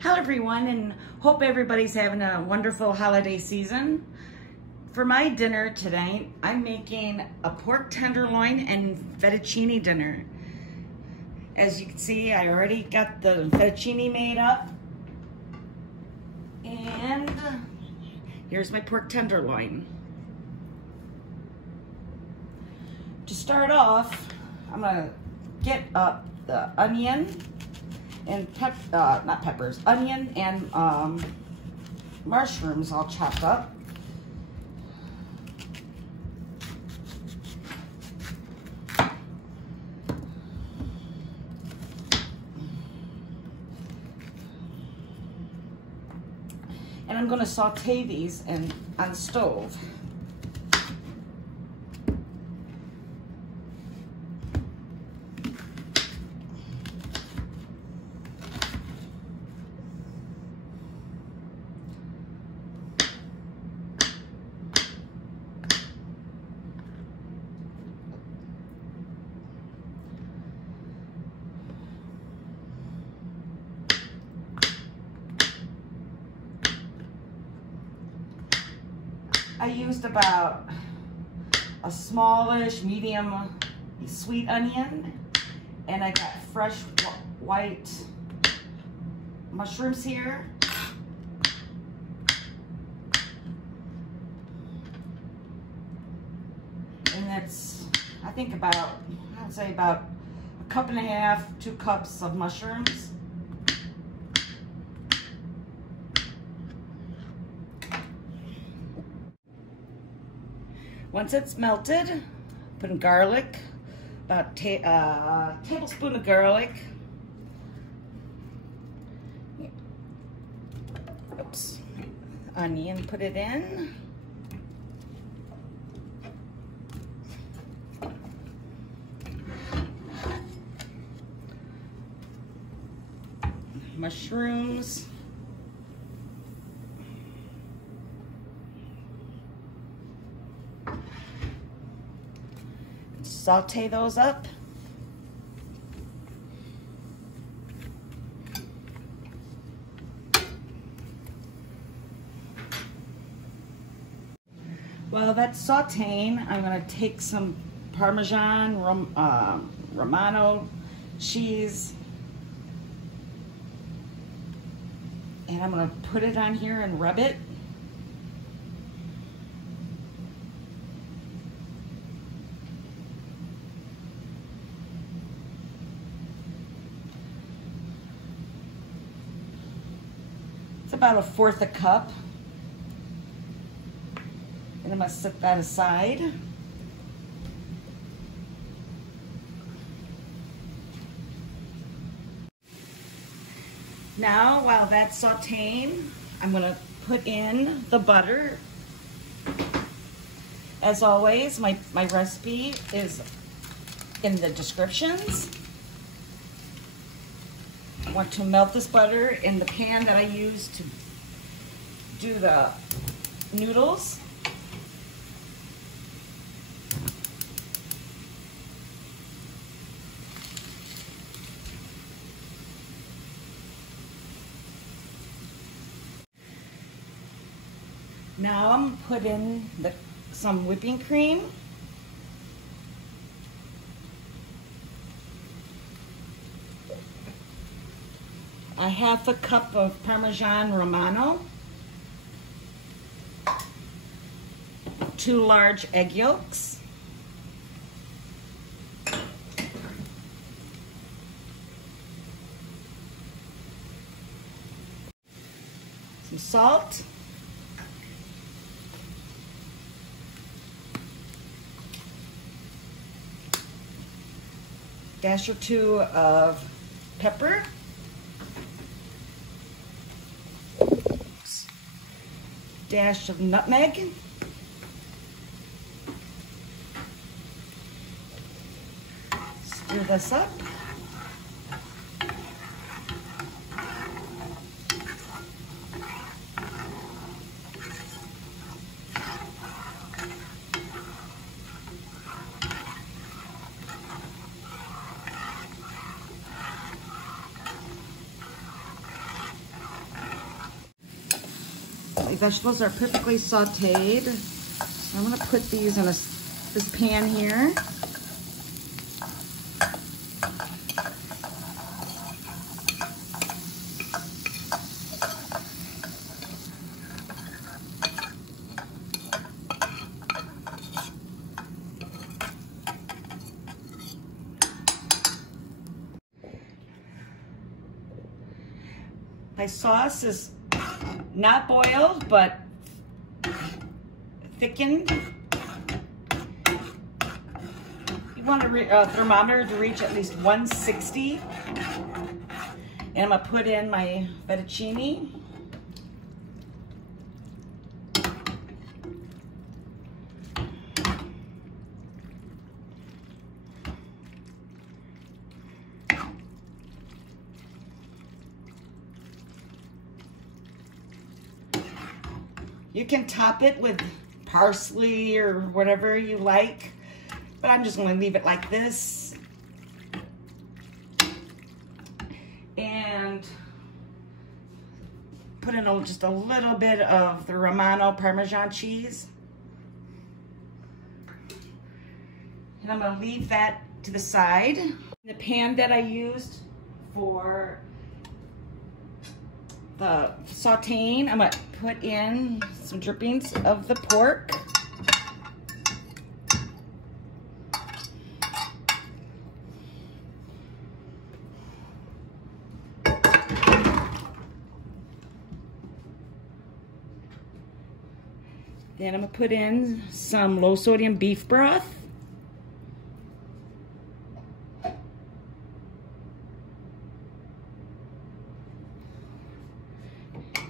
Hello everyone, and hope everybody's having a wonderful holiday season. For my dinner tonight, I'm making a pork tenderloin and fettuccine dinner. As you can see, I already got the fettuccine made up. And here's my pork tenderloin. To start off, I'm gonna get up the onion and onion and mushrooms all chopped up. And I'm going to saute these on the stove. I used about a smallish, medium sweet onion, and I got fresh white mushrooms here. And that's, I think I'd say about a cup and a half, 2 cups of mushrooms. Once it's melted, put in garlic, about a tablespoon of garlic. Oops. Onion, put it in. Mushrooms. Saute those up. While that's sauteing, I'm going to take some Parmesan Romano cheese, and I'm going to put it on here and rub it. It's about 1/4 a cup. And I'm going to set that aside. Now, while that's sauteing, I'm going to put in the butter. As always, my recipe is in the descriptions. I want to melt this butter in the pan that I use to do the noodles. Now I'm put in some whipping cream. A 1/2 cup of Parmesan Romano, 2 large egg yolks, some salt, dash or 2 of pepper, dash of nutmeg, stir this up. My vegetables are perfectly sauteed. So I'm gonna put these in this pan here. My sauce is not boiled, but thickened. You want a thermometer to reach at least 160. And I'm gonna put in my fettuccine. You can top it with parsley or whatever you like, but I'm just gonna leave it like this. And put in just a little bit of the Romano Parmesan cheese. And I'm gonna leave that to the side. The pan that I used for the sauteing, I'm gonna put in some drippings of the pork. Then I'm gonna put in some low sodium beef broth.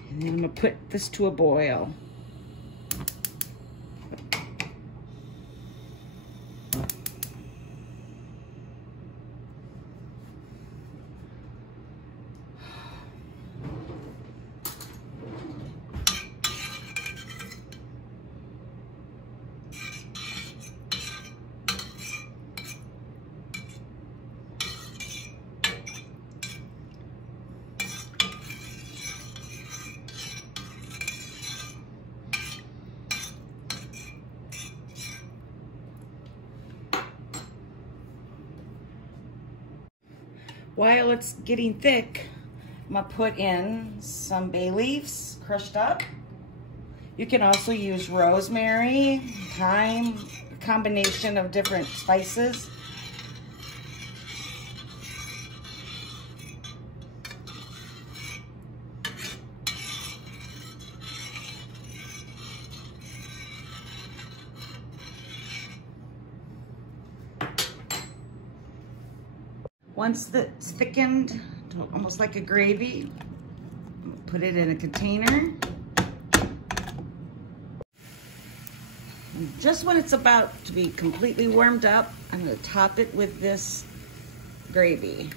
And then I'm gonna put this to a boil. While it's getting thick, I'm gonna put in some bay leaves, crushed up. You can also use rosemary, thyme, a combination of different spices. Once it's thickened, almost like a gravy, put it in a container. And just when it's about to be completely warmed up, I'm going to top it with this gravy.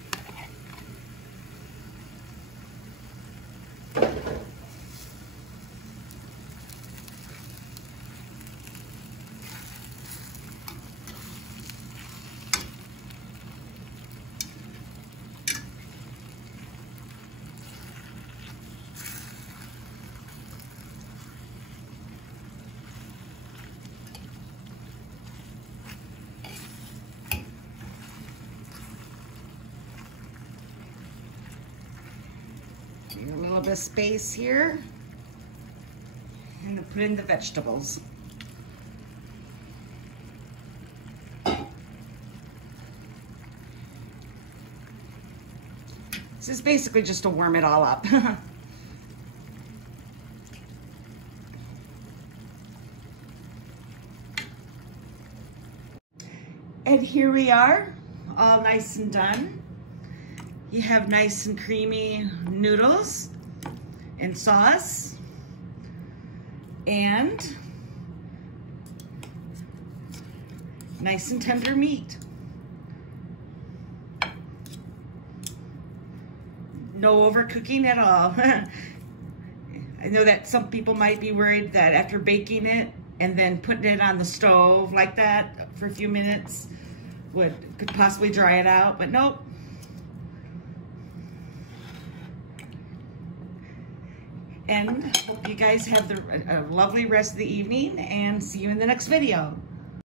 A little bit of space here, and to put in the vegetables. This is basically just to warm it all up. And here we are, all nice and done. You have nice and creamy noodles and sauce and nice and tender meat. No overcooking at all. I know that some people might be worried that after baking it and then putting it on the stove like that for a few minutes could possibly dry it out, but nope. And hope you guys have a lovely rest of the evening, and see you in the next video.